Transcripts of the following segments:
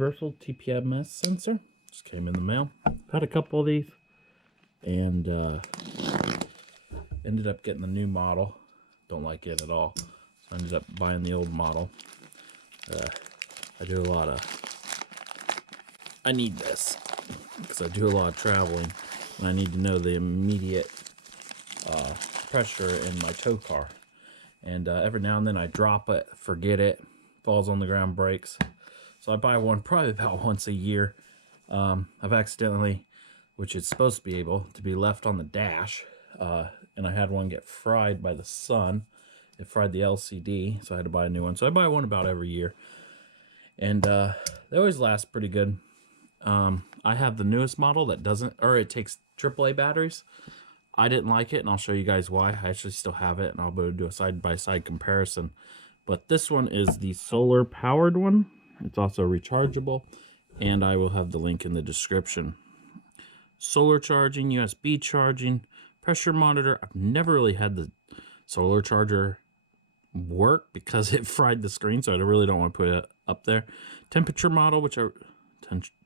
universal TPMS sensor. Just came in the mail. Had a couple of these, and ended up getting the new model. Don't like it at all, so I ended up buying the old model. I need this because I do a lot of traveling, and I need to know the immediate pressure in my tow car. And every now and then I drop it, forget it, falls on the ground, breaks. So I buy one probably about once a year. I've accidentally, which it's supposed to be able to be left on the dash, and I had one get fried by the sun. It fried the LCD, so I had to buy a new one. So I buy one about every year, and they always last pretty good. I have the newest model that doesn't, or it takes AAA batteries. I didn't like it, and I'll show you guys why. I actually still have it, and I'll be able to do a side-by-side comparison. But this one is the solar-powered one. It's also rechargeable, and I will have the link in the description. Solar charging, USB charging, pressure monitor. I've never really had the solar charger work because it fried the screen, so I really don't want to put it up there. Temperature model,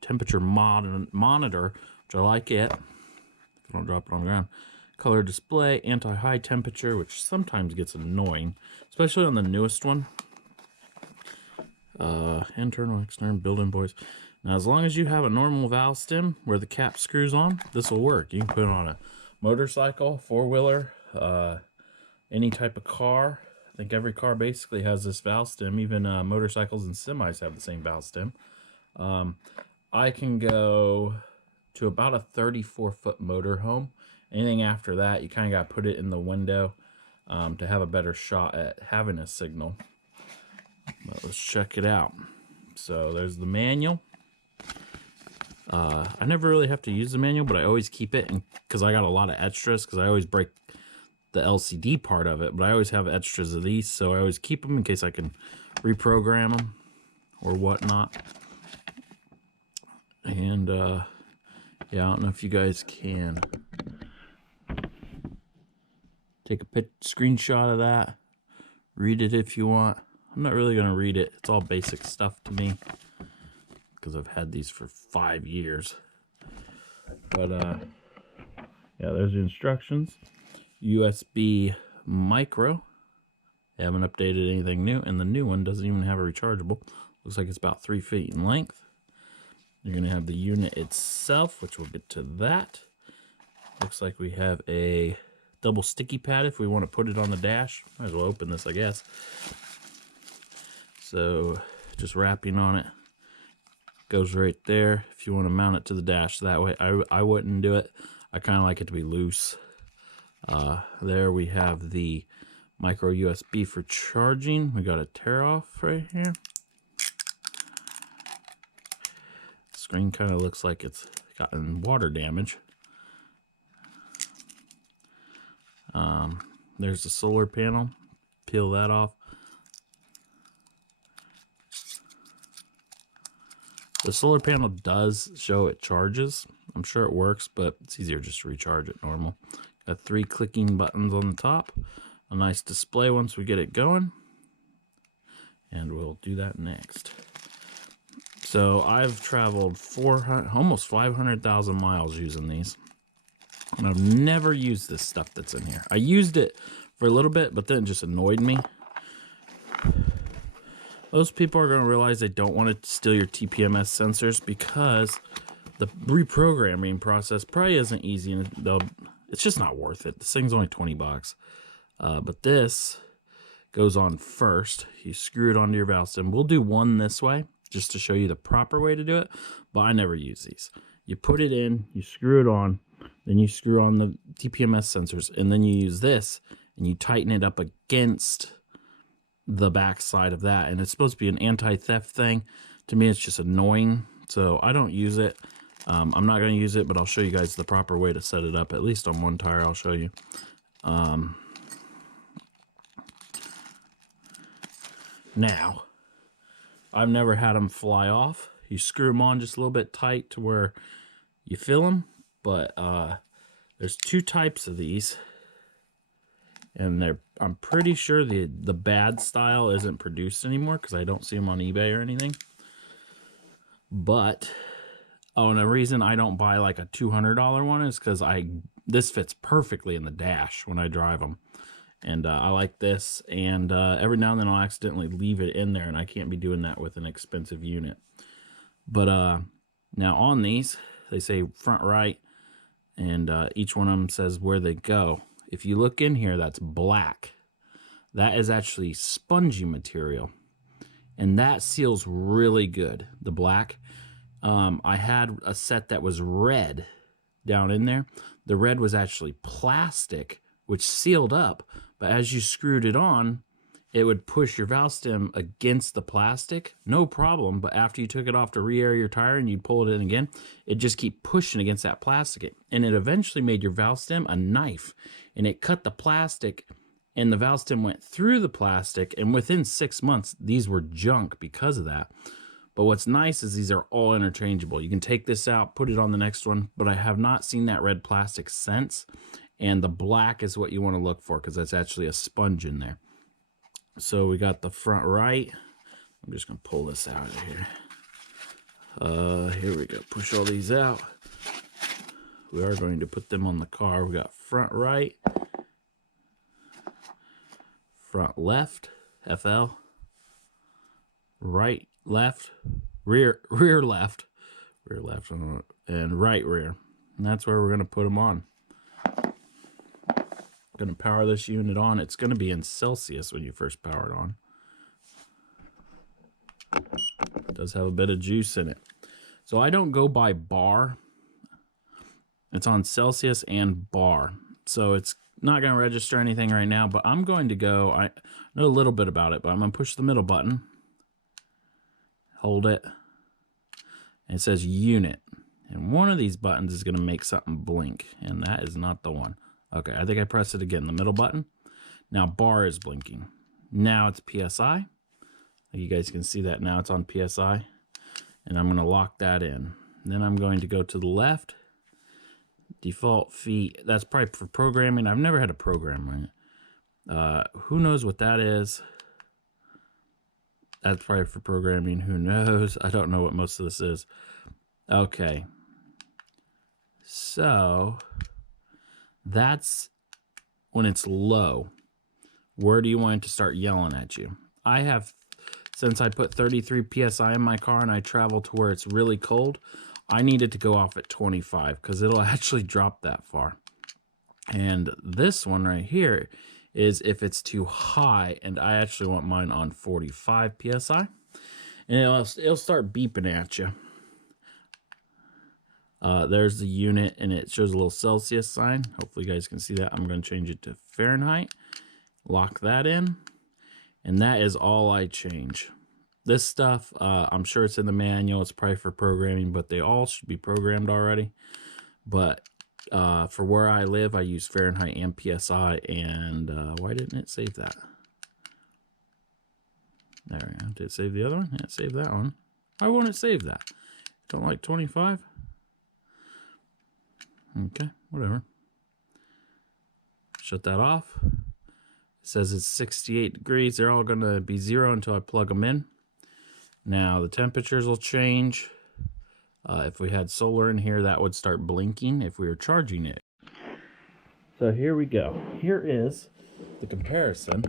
temperature monitor, which I like it. If I don't drop it on the ground. Color display, anti-high temperature, which sometimes gets annoying, especially on the newest one. Internal, external, built-in voice. Now, as long as you have a normal valve stem where the cap screws on, this will work. You can put it on a motorcycle, four-wheeler, any type of car. I think every car basically has this valve stem. Even motorcycles and semis have the same valve stem. I can go to about a 34-foot motor home. Anything after that, you kind of got to put it in the window to have a better shot at having a signal. But let's check it out. So there's the manual. I never really have to use the manual, but I always keep it because I got a lot of extras, because I always break the LCD part of it, but I always have extras of these, so I always keep them in case I can reprogram them or whatnot. And yeah, I don't know if you guys can take a screenshot of that, read it if you want. I'm not really going to read it. It's all basic stuff to me because I've had these for 5 years. But yeah, there's the instructions. USB micro. They haven't updated anything new, and the new one doesn't even have a rechargeable. Looks like it's about 3 feet in length. You're going to have the unit itself, which we'll get to that. Looks like we have a double sticky pad if we want to put it on the dash. Might as well open this, I guess. So just wrapping on it. Goes right there if you want to mount it to the dash that way. I wouldn't do it. I kind of like it to be loose. There we have the micro USB for charging. We got a tear off right here. Screen kind of looks like it's gotten water damage. There's the solar panel. Peel that off. The solar panel does show it charges. I'm sure it works, but it's easier just to recharge it normal. Got 3 clicking buttons on the top. A nice display once we get it going. And we'll do that next. So I've traveled almost 500,000 miles using these. And I've never used this stuff that's in here. I used it for a little bit, but then it just annoyed me. Most people are going to realize they don't want to steal your TPMS sensors because the reprogramming process probably isn't easy, and it's just not worth it. This thing's only 20 bucks. But this goes on first. You screw it onto your valve stem. We'll do one this way just to show you the proper way to do it, but I never use these. You put it in, you screw it on, then you screw on the TPMS sensors, and then you use this and you tighten it up against the back side of that. And it's supposed to be an anti-theft thing. To me, it's just annoying, so I don't use it. I'm not going to use it, but I'll show you guys the proper way to set it up. At least on one tire, I'll show you. Now, I've never had them fly off. You screw them on just a little bit tight to where you feel them, but there's 2 types of these, and I'm pretty sure the bad style isn't produced anymore because I don't see them on eBay or anything. But, oh, and the reason I don't buy like a $200 one is because this fits perfectly in the dash when I drive them. And I like this, and every now and then I'll accidentally leave it in there, and I can't be doing that with an expensive unit. But now on these, they say front right, and each one of them says where they go. If you look in here, that's black. That is actually spongy material, and that seals really good, the black. I had a set that was red down in there. The red was actually plastic, which sealed up, but as you screwed it on, it would push your valve stem against the plastic, no problem, but after you took it off to re-air your tire and you'd pull it in again, it'd just keep pushing against that plastic. And it eventually made your valve stem a knife, and it cut the plastic, and the valve stem went through the plastic, and within 6 months, these were junk because of that. But what's nice is these are all interchangeable. You can take this out, put it on the next one, but I have not seen that red plastic since. And the black is what you want to look for because that's actually a sponge in there. So we got the front right. I'm just going to pull this out of here. Here we go. Push all these out. We are going to put them on the car. We got front right, front left, FL, right left, rear left, and right rear. And that's where we're going to put them on. Going to power this unit on. It's going to be in Celsius when you first power it on. It does have a bit of juice in it. So I don't go by bar. It's on Celsius and bar. So it's not going to register anything right now, but I'm going to go, I know a little bit about it, but I'm going to push the middle button. Hold it. And it says unit. And one of these buttons is going to make something blink, and that is not the one. Okay, I think I pressed it again, the middle button. Now bar is blinking. Now it's PSI. You guys can see that now it's on PSI. And I'm going to lock that in. Then I'm going to go to the left. Default feet. That's probably for programming. I've never had a program on it. Who knows what that is? That's probably for programming. Who knows? I don't know what most of this is. Okay. So that's when it's low. Where do you want it to start yelling at you? I have, since I put 33 PSI in my car and I travel to where it's really cold, I need it to go off at 25 because it'll actually drop that far. And this one right here is if it's too high, and I actually want mine on 45 PSI. And it'll start beeping at you. There's the unit, and it shows a little Celsius sign. Hopefully you guys can see that. I'm going to change it to Fahrenheit. Lock that in. And that is all I change. This stuff, I'm sure it's in the manual. It's probably for programming, but they all should be programmed already. But for where I live, I use Fahrenheit and PSI. And why didn't it save that? There we go. Did it save the other one? Yeah, it saved that one. Why won't it save that? Don't like 25? Okay, whatever. Shut that off. It says it's 68 degrees. They're all going to be 0 until I plug them in. Now, the temperatures will change. If we had solar in here, that would start blinking if we were charging it. So here we go. Here is the comparison.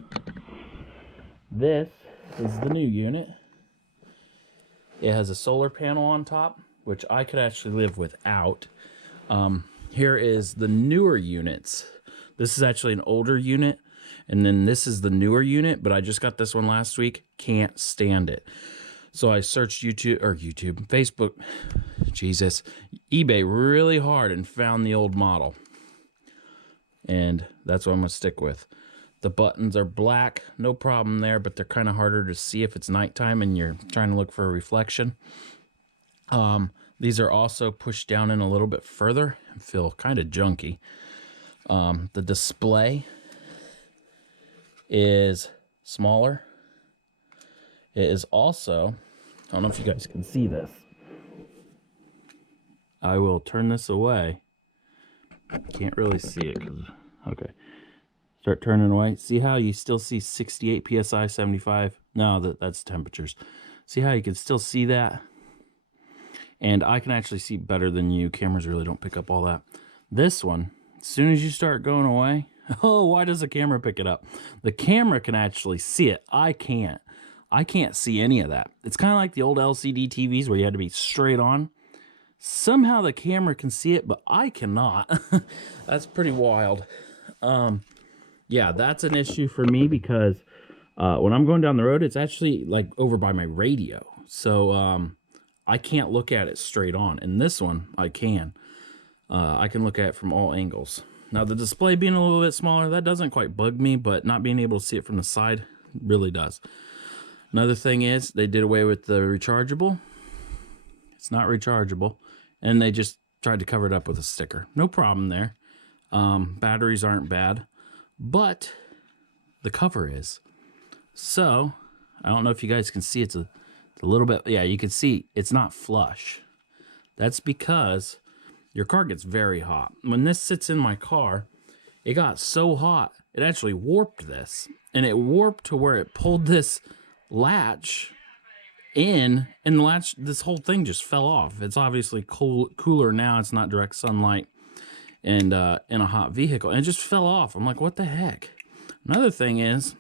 This is the new unit. It has a solar panel on top, which I could actually live without. Here is the newer units. This is actually an older unit, and then this is the newer unit, but I just got this one last week. Can't stand it. So I searched Facebook, Jesus, eBay really hard and found the old model. And that's what I'm going to stick with. The buttons are black, no problem there, but they're kind of harder to see if it's nighttime and you're trying to look for a reflection. These are also pushed down in a little bit further and feel kind of junky. The display is smaller. It is also, I don't know if you guys can see this. I will turn this away. Can't really see it. Okay. Start turning away. See how you still see 68 PSI, 75? No, that's temperatures. See how you can still see that? And I can actually see better than you. Cameras really don't pick up all that. This one, as soon as you start going away, oh, why does the camera pick it up? The camera can actually see it. I can't. I can't see any of that. It's kind of like the old LCD TVs where you had to be straight on. Somehow the camera can see it, but I cannot. That's pretty wild. Yeah, that's an issue for me because when I'm going down the road, it's actually like over by my radio. So I can't look at it straight on. And this one, I can. I can look at it from all angles. Now, the display being a little bit smaller, that doesn't quite bug me, but not being able to see it from the side really does. Another thing is they did away with the rechargeable. It's not rechargeable. And they just tried to cover it up with a sticker. No problem there. Batteries aren't bad, but the cover is. So, I don't know if you guys can see, it's a little bit, yeah, you can see it's not flush. That's because your car gets very hot. When this sits in my car, it got so hot, it actually warped this. And it warped to where it pulled this latch in, and the latch, this whole thing just fell off. It's obviously cooler now. It's not direct sunlight and in a hot vehicle, and it just fell off. I'm like, what the heck? Another thing is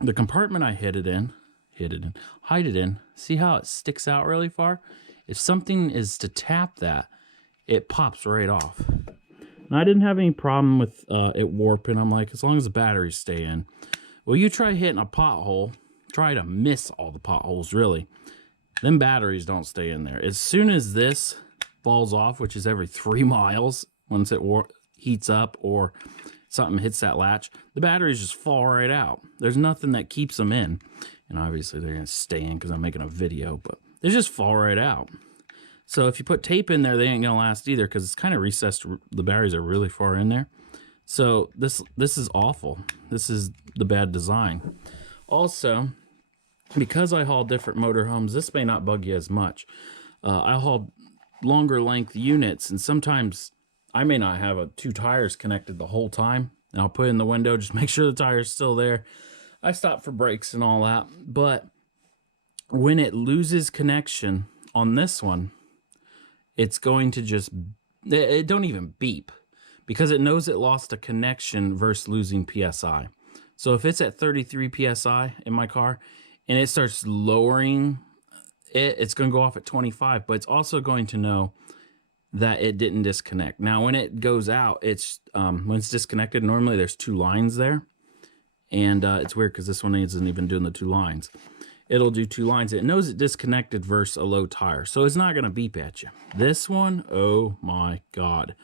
the compartment I hide it in. See how it sticks out really far? If something is to tap that, it pops right off. And I didn't have any problem with it warping. I'm like, as long as the batteries stay in. Well, you try hitting a pothole, try to miss all the potholes, really. Them batteries don't stay in there. As soon as this falls off, which is every 3 miles, once it heats up or something hits that latch, the batteries just fall right out. There's nothing that keeps them in. And obviously they're going to stay in because I'm making a video, but they just fall right out. So if you put tape in there, they ain't going to last either because it's kind of recessed. The batteries are really far in there. So this is awful. This is the bad design. Also, because I haul different motorhomes, this may not bug you as much. I haul longer length units, and sometimes I may not have 2 tires connected the whole time. And I'll put it in the window, just make sure the tire's still there. I stop for brakes and all that. But when it loses connection on this one, it's going to just, it don't even beep because it knows it lost a connection versus losing PSI. So if it's at 33 PSI in my car and it starts lowering it, it's going to go off at 25, but it's also going to know that it didn't disconnect. Now, when it goes out, it's when it's disconnected, normally there's 2 lines there. And it's weird because this one isn't even doing the 2 lines. It'll do 2 lines. It knows it disconnected versus a low tire. So it's not going to beep at you. This one, oh my God.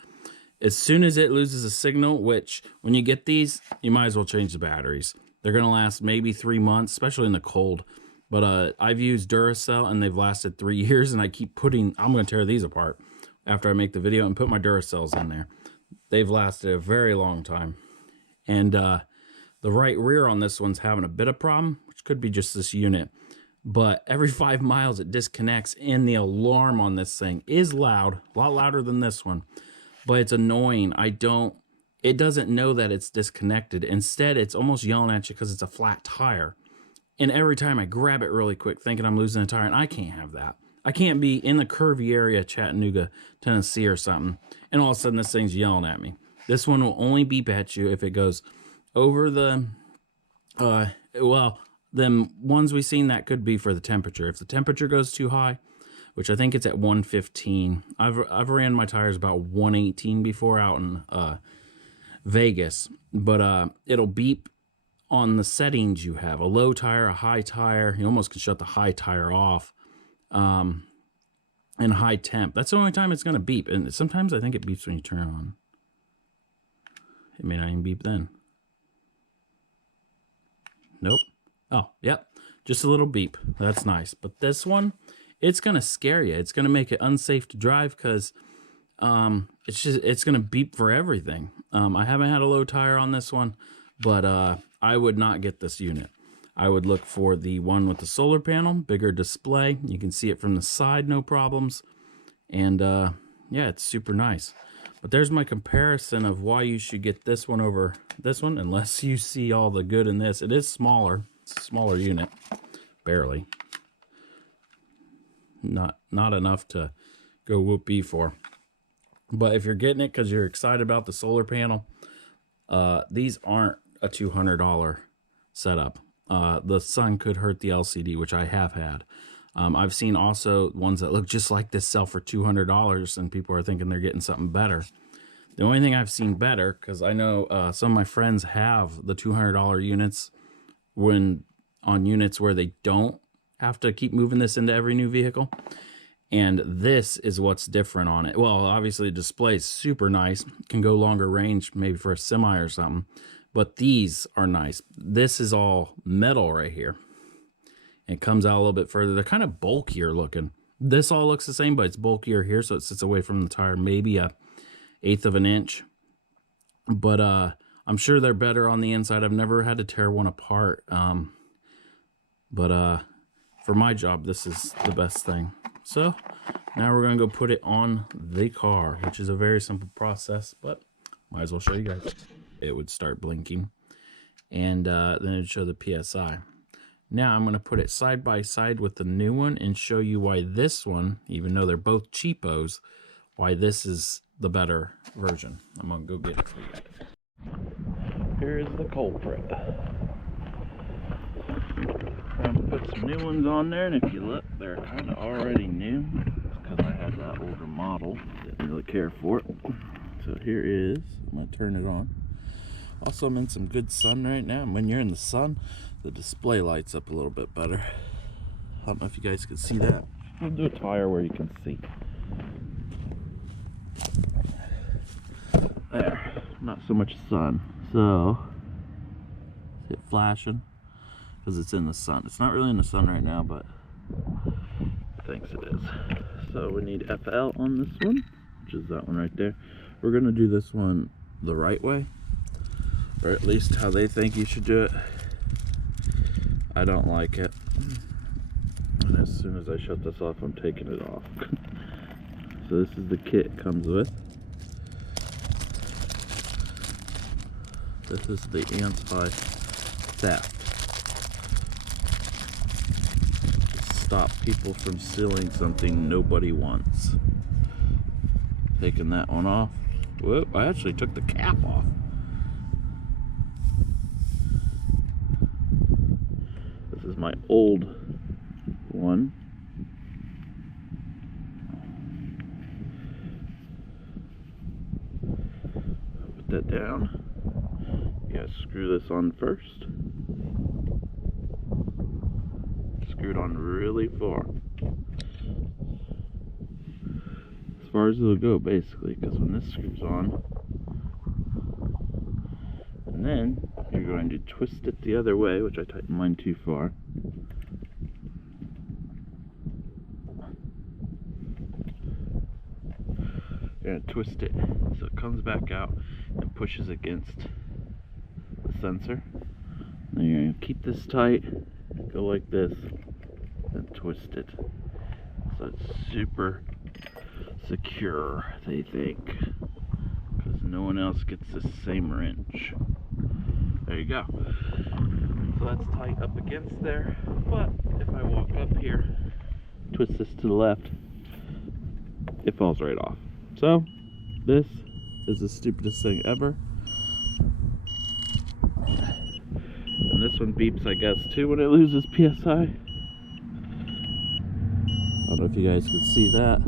As soon as it loses a signal, which when you get these, you might as well change the batteries. They're going to last maybe 3 months, especially in the cold. But I've used Duracell and they've lasted 3 years. And I keep putting, I'm going to tear these apart after I make the video and put my Duracells in there. They've lasted a very long time. And the right rear on this one's having a bit of problem, which could be just this unit. But every 5 miles it disconnects, and the alarm on this thing is loud, a lot louder than this one. But it's annoying. It doesn't know that it's disconnected. Instead, it's almost yelling at you because it's a flat tire. And every time I grab it really quick, thinking I'm losing a tire, and I can't have that. I can't be in the curvy area, Chattanooga, Tennessee or something, and all of a sudden this thing's yelling at me. This one will only beep at you if it goes over the, well, them ones we've seen, that could be for the temperature. If the temperature goes too high, which I think it's at 115. I've ran my tires about 118 before out in Vegas, but it'll beep on the settings you have. A low tire, a high tire. You almost can shut the high tire off. And high temp. That's the only time it's going to beep. And sometimes I think it beeps when you turn it on. It may not even beep then. Nope. Oh, yep. Just a little beep. That's nice. But this one, it's going to scare you. It's going to make it unsafe to drive because it's going to beep for everything. I haven't had a low tire on this one, but I would not get this unit. I would look for the one with the solar panel, bigger display. You can see it from the side, no problems. And yeah, it's super nice. But there's my comparison of why you should get this one over this one, unless you see all the good in this. It is smaller. It's a smaller unit, barely. Not enough to go whoopee for. But if you're getting it because you're excited about the solar panel, these aren't a $200 setup. The sun could hurt the LCD, which I have had. I've seen also ones that look just like this sell for $200, and people are thinking they're getting something better. The only thing I've seen better, because I know some of my friends have the $200 units on units where they don't have to keep moving this into every new vehicle. And this is what's different on it. Well, obviously the display is super nice, can go longer range, maybe for a semi or something. But these are nice. This is all metal right here. It comes out a little bit further. They're kind of bulkier looking. This all looks the same, but it's bulkier here, so it sits away from the tire, maybe a 1/8 of an inch. But I'm sure they're better on the inside. I've never had to tear one apart. But for my job, this is the best thing. So now we're going to go put it on the car, which is a very simple process, but might as well show you guys. It would start blinking, and then it'd show the PSI. Now I'm going to put it side by side with the new one and show you why this one, even though they're both cheapos, why this is the better version. I'm going to go get it for you guys. Here's the culprit. I'm going to put some new ones on there, and if you look, they're kind of already new because I had that older model. Didn't really care for it. So here is, I'm going to turn it on. Also, I'm in some good sun right now, and when you're in the sun, the display lights up a little bit better. I don't know if you guys can see that. We'll do a tire where you can see. There, not so much sun. So, see it flashing? Because it's in the sun. It's not really in the sun right now, but it thinks it is. So we need FL on this one, which is that one right there. We're going to do this one the right way, or at least how they think you should do it. I don't like it. And as soon as I shut this off, I'm taking it off. So this is the kit it comes with. This is the anti-theft. Stop people from stealing something nobody wants. Taking that one off. Whoop, I actually took the cap off. This is my old one. Put that down. You gotta screw this on first. Screwed on really far. As far as it'll go, basically, because when this screws on, and then you're going to twist it the other way, which I tightened mine too far. You're going to twist it so it comes back out and pushes against the sensor. Then you're going to keep this tight, go like this, and twist it. So it's super secure, they think, because no one else gets the same wrench. There you go. So that's tight up against there, but if I walk up here, twist this to the left, it falls right off. So this is the stupidest thing ever. And this one beeps, I guess, too, when it loses PSI. I don't know if you guys can see that.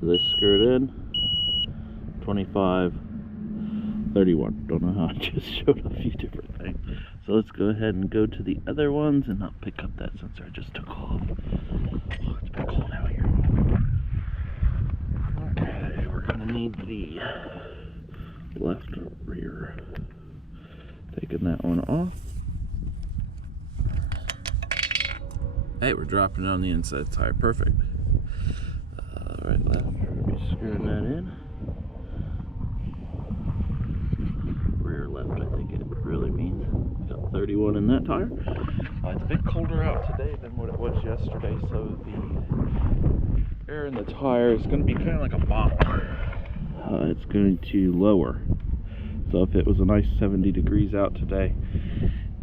As I screw it in, 25, 31. Don't know how I just showed a few different things. So let's go ahead and go to the other ones and not pick up that sensor I just took off. Oh, it's been cold out here. Okay, we're gonna need the left rear. Taking that one off. Hey, we're dropping it on the inside tire. Perfect. Right, left. We'll be screwing that in. Rear left, I think it really means. Got 31 in that tire. It's a bit colder out today than what it was yesterday, so the air in the tire is going to be kind of like a bottle. It's going to lower. So if it was a nice 70 degrees out today,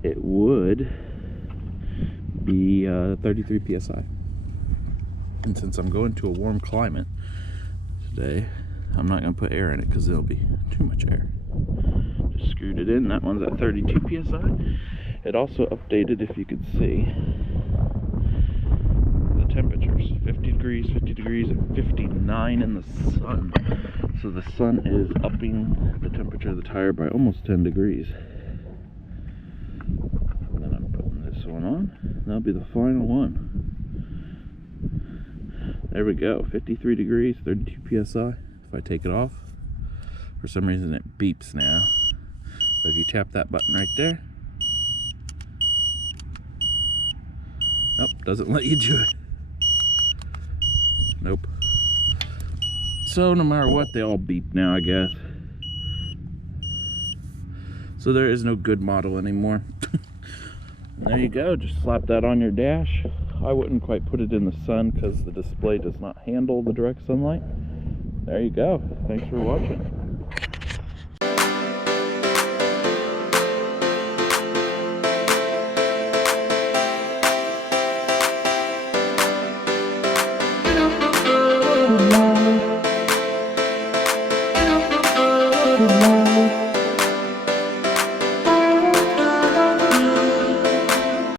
it would be 33 psi. And since I'm going to a warm climate, today. I'm not going to put air in it because there'll be too much air. Just screwed it in. That one's at 32 psi. It also updated, if you could see, the temperatures. 50 degrees, and 59 in the sun. So the sun is upping the temperature of the tire by almost 10 degrees. And then I'm putting this one on. That'll be the final one. There we go. 53 degrees, 32 psi. If I take it off, for some reason it beeps now. But if you tap that button right there, nope, doesn't let you do it. Nope. So no matter what, they all beep now, I guess. So there is no good model anymore. There you go, just slap that on your dash. I wouldn't quite put it in the sun because the display does not handle the direct sunlight. There you go. Thanks for watching.